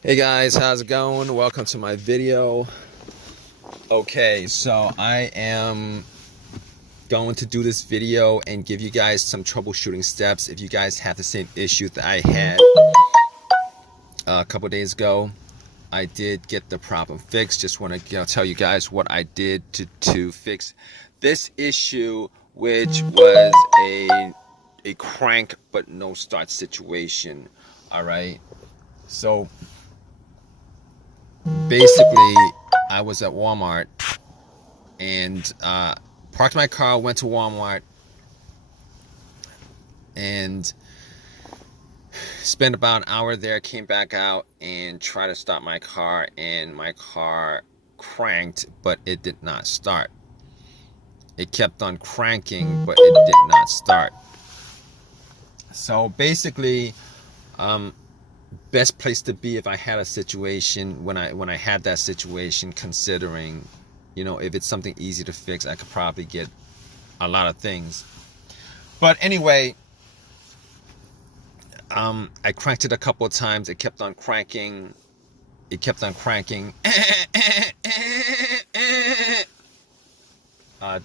Hey guys, how's it going? Welcome to my video. Okay, so I am going to do this video and give you guys some troubleshooting steps if you guys have the same issue that I had a couple days ago. I did get the problem fixed. Just want to tell you guys what I did to fix this issue, which was a crank but no start situation. All right, so basically I was at Walmart and parked my car, went to Walmart and spent about an hour there, came back out and tried to start my car, and my car cranked, but it did not start. It kept on cranking, but it did not start. So basically, best place to be if I had a situation when I had that situation, considering, if it's something easy to fix, I could probably get a lot of things. But anyway, I cranked it a couple of times. It kept on cranking.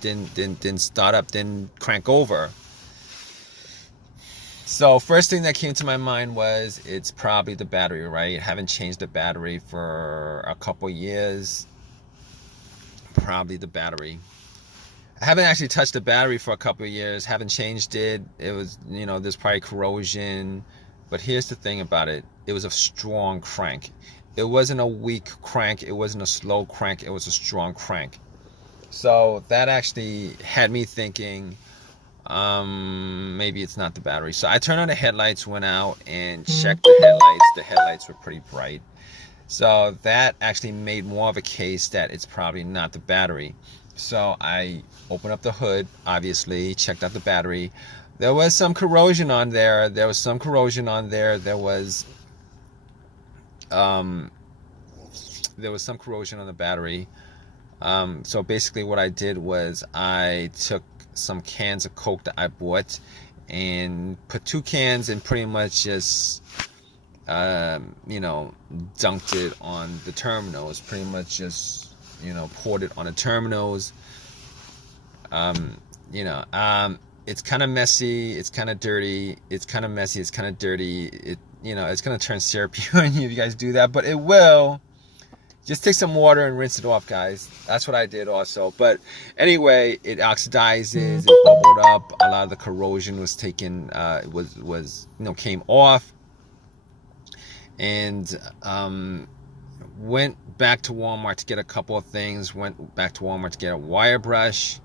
Didn't start up, didn't crank over. So first thing that came to my mind was it's probably the battery, right? Haven't changed the battery for a couple years. Probably the battery. I haven't actually touched the battery for a couple of years. Haven't changed it. It was, there's probably corrosion. But here's the thing about it. It was a strong crank. It wasn't a weak crank. It wasn't a slow crank. It was a strong crank. So that actually had me thinking, maybe it's not the battery. So I turned on the headlights, went out and checked the headlights. The headlights were pretty bright. So that actually made more of a case that it's probably not the battery. So I opened up the hood, obviously, checked out the battery. There was some corrosion on there. There was some corrosion on there. There was some corrosion on the battery. So basically what I did was I took some cans of Coke that I bought and put 2 cans and pretty much just dunked it on the terminals. Pretty much just poured it on the terminals. It's kind of messy, it's kind of dirty, it's kind of messy, it's kind of dirty. It's gonna turn syrupy on you if you guys do that, but it will. Just take some water and rinse it off, guys. That's what I did also. But anyway, it oxidizes, it bubbled up. A lot of the corrosion was taken, came off. And went back to Walmart to get a couple of things. Went back to Walmart to get a wire brush.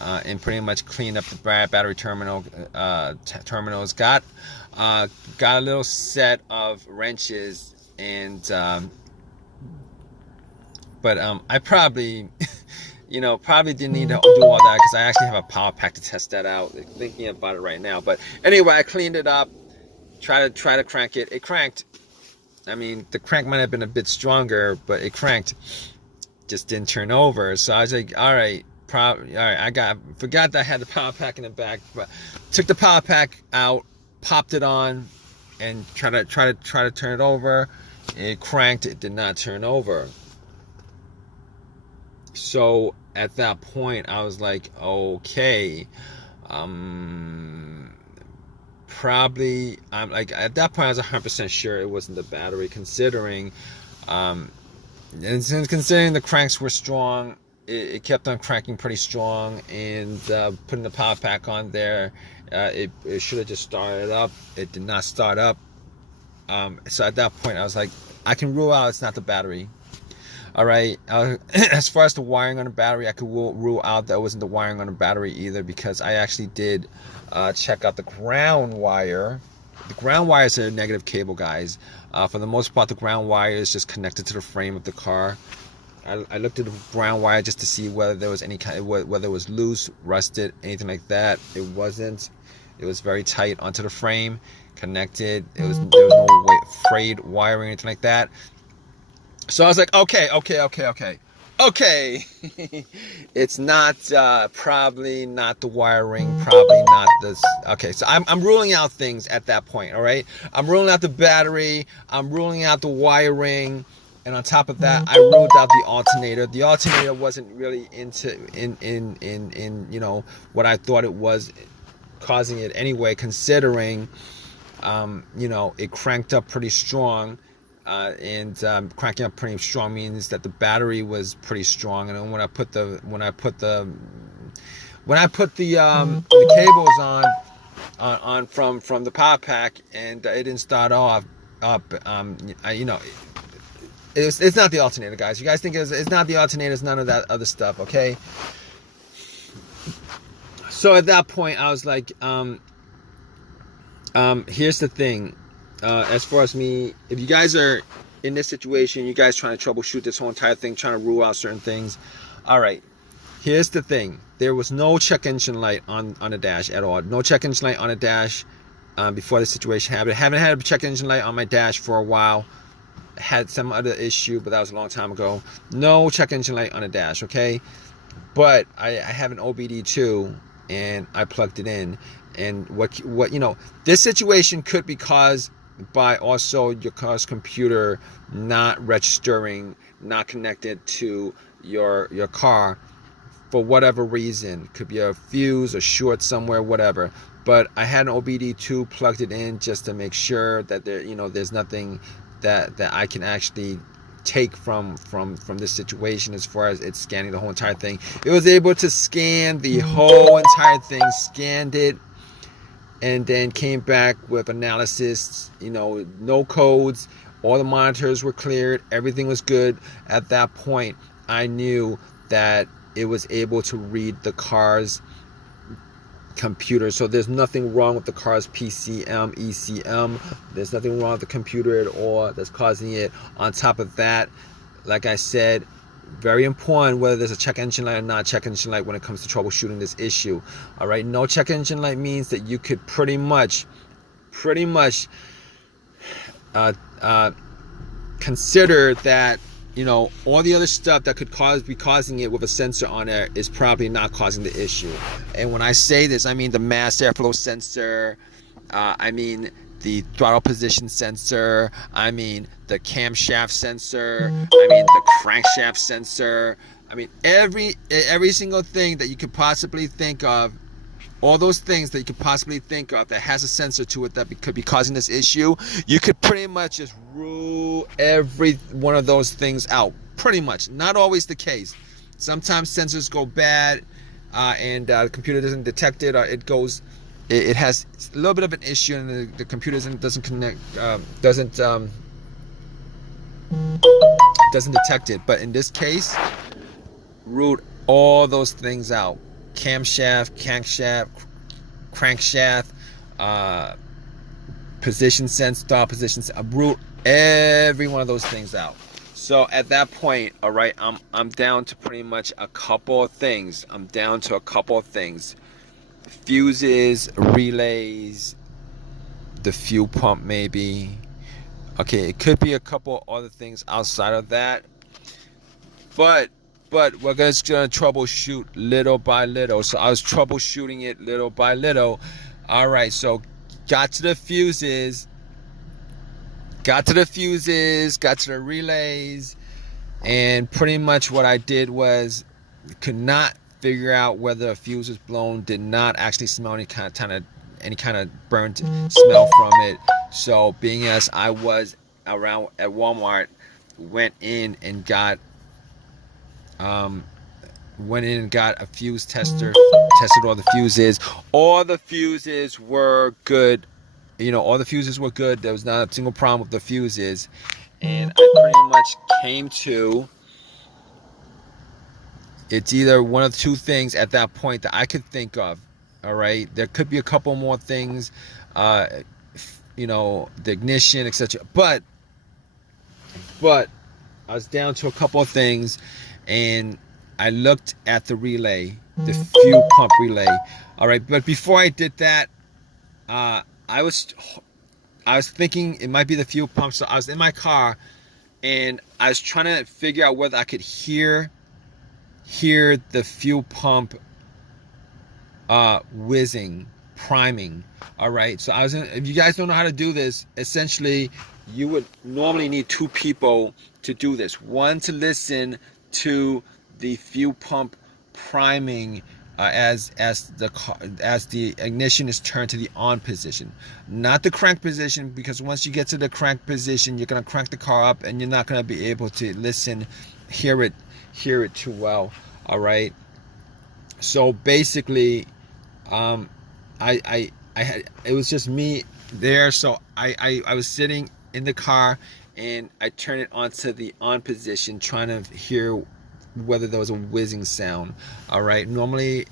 And pretty much cleaned up the battery terminals. Got a little set of wrenches and I probably probably didn't need to do all that because I actually have a power pack to test that out. Thinking about it right now, but anyway, I cleaned it up. Try to crank it. It cranked. I mean, the crank might have been a bit stronger, but it cranked. Just didn't turn over. So I was like, all right. I forgot that I had the power pack in the back, but took the power pack out, popped it on, and try to turn it over. It cranked. It did not turn over. So at that point, I was like, okay, probably. I'm like, at that point, I was 100% sure it wasn't the battery, considering the cranks were strong. It kept on cranking pretty strong, and putting the power pack on there, it should have just started up. It did not start up. So at that point, I was like, I can rule out it's not the battery. All right. As far as the wiring on the battery, I could rule out that it wasn't the wiring on the battery either, because I actually did check out the ground wire. The ground wire is a negative cable, guys. For the most part, the ground wire is just connected to the frame of the car. I looked at the ground wire just to see whether there was whether it was loose, rusted, anything like that. It wasn't. It was very tight onto the frame, connected. There was no frayed wiring or anything like that. So I was like, okay. Okay, it's not probably not the wiring, probably not this. Okay, so I'm ruling out things at that point. All right, I'm ruling out the battery, I'm ruling out the wiring, and on top of that, I ruled out the alternator. The alternator wasn't really in you know what I thought it was causing it anyway, considering you know, it cranked up pretty strong. And cranking up pretty strong means that the battery was pretty strong. And then when I put the the cables on from the power pack, and it didn't start off up, you know, it's not the alternator, guys. You guys think it's not the alternator, it's none of that other stuff, okay? So at that point, I was like, here's the thing. As far as me, if you guys are in this situation, you guys trying to troubleshoot this whole entire thing, trying to rule out certain things. All right, here's the thing. There was no check engine light on the dash at all. No check engine light on the dash before the situation happened. I haven't had a check engine light on my dash for a while. Had some other issue, but that was a long time ago. No check engine light on the dash, okay? But I have an OBD2, and I plugged it in. And what you know, this situation could be caused by also your car's computer not registering, not connected to your car for whatever reason. Could be a fuse, a short somewhere, whatever. But I had an OBD2 plugged it in just to make sure that there, you know, there's nothing that I can actually take from this situation as far as it's scanning the whole entire thing. It was able to scan the whole entire thing, scanned it, and then came back with analysis, you know, no codes, all the monitors were cleared, everything was good. At that point, I knew that it was able to read the car's computer. So there's nothing wrong with the car's PCM, ECM. There's nothing wrong with the computer at all that's causing it. On top of that, like I said, very important whether there's a check engine light or not check engine light when it comes to troubleshooting this issue. All right, no check engine light means that you could pretty much consider that, you know, all the other stuff that could be causing it with a sensor on there is probably not causing the issue. And when I say this, I mean the mass airflow sensor, I mean the throttle position sensor, I mean the camshaft sensor, I mean the crankshaft sensor, I mean every single thing that you could possibly think of, all those things that you could possibly think of that has a sensor to it that could be causing this issue, you could pretty much just rule every one of those things out. Pretty much. Not always the case. Sometimes sensors go bad and the computer doesn't detect it, or it has a little bit of an issue and the computer doesn't connect, doesn't detect it. But in this case, ruled all those things out. Camshaft, crankshaft, position sense, throttle position sense. I ruled every one of those things out. So at that point, all right, I'm down to pretty much a couple of things. Fuses, relays, the fuel pump maybe. Okay, it could be a couple other things outside of that. But we're just gonna troubleshoot little by little. So I was troubleshooting it little by little. All right, so got to the fuses, got to the relays, and pretty much what I did was could not figure out whether a fuse was blown. Did not actually smell any kind of burnt smell from it. So being as I was around at Walmart, went in and got a fuse tester, tested all the fuses. All the fuses were good. You know, all the fuses were good. There was not a single problem with the fuses. And I pretty much came to, it's either one of two things at that point that I could think of. All right, there could be a couple more things, you know, the ignition, etc. But I was down to a couple of things, and I looked at the relay, the fuel pump relay. All right, but before I did that, I was thinking it might be the fuel pump. So I was in my car, and I was trying to figure out whether I could hear hear the fuel pump whizzing, priming. All right, so if you guys don't know how to do this, essentially you would normally need 2 people to do this. One to listen to the fuel pump priming as the ignition is turned to the on position, not the crank position, because once you get to the crank position, you're going to crank the car up and you're not going to be able to hear it too well. All right, so basically I had, it was just me there, so I was sitting in the car and I turned it onto the on position, trying to hear whether there was a whizzing sound. All right, normally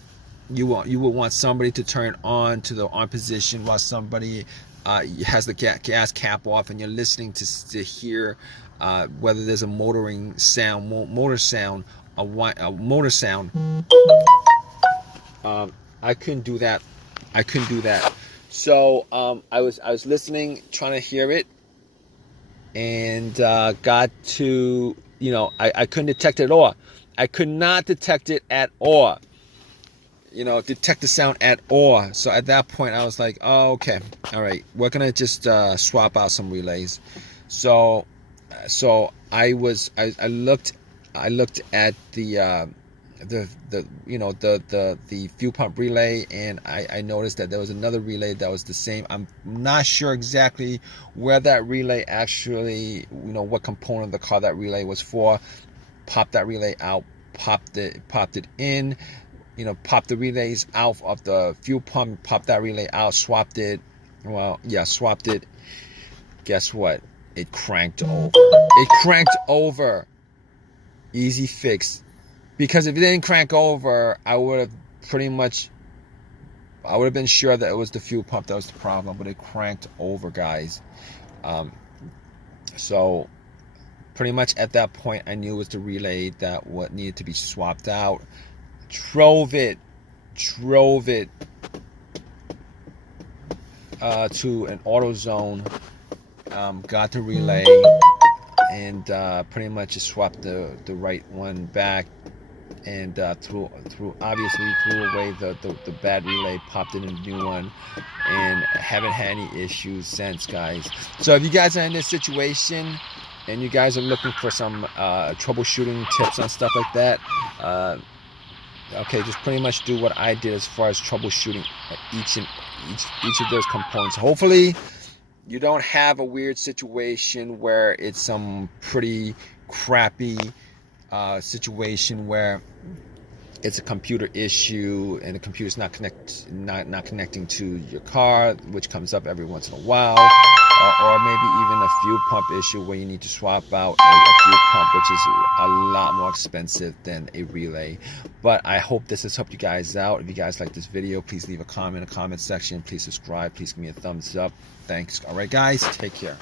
you would want somebody to turn on to the on position while somebody has the gas cap off, and you're listening to hear whether there's a motor sound. I couldn't do that. So I was listening, trying to hear it, and got to, I couldn't detect it at all. I could not detect it at all. Detect the sound at all. So at that point, I was like, oh, okay, all right, we're gonna just swap out some relays. So I looked at the fuel pump relay, and I noticed that there was another relay that was the same. I'm not sure exactly where that relay actually, what component of the car that relay was for. Popped that relay out, popped it in, popped the relays out of the fuel pump, popped that relay out, swapped it. Swapped it. Guess what? It cranked over. Easy fix. Because if it didn't crank over, I would have been sure that it was the fuel pump that was the problem, but it cranked over, guys. So pretty much at that point, I knew it was the relay that what needed to be swapped out. Drove it to an AutoZone, got the relay, and pretty much just swapped the right one back, and threw away the bad relay, popped in a new one, and haven't had any issues since, guys. So if you guys are in this situation and you guys are looking for some troubleshooting tips and stuff like that, okay, just pretty much do what I did as far as troubleshooting each of those components. Hopefully you don't have a weird situation where it's some pretty crappy situation where it's a computer issue and the computer's not connecting to your car, which comes up every once in a while, or maybe even a fuel pump issue where you need to swap out a fuel pump, which is a lot more expensive than a relay. But I hope this has helped you guys out. If you guys like this video, please leave a comment in the comment section. Please subscribe. Please give me a thumbs up. Thanks. All right, guys, take care.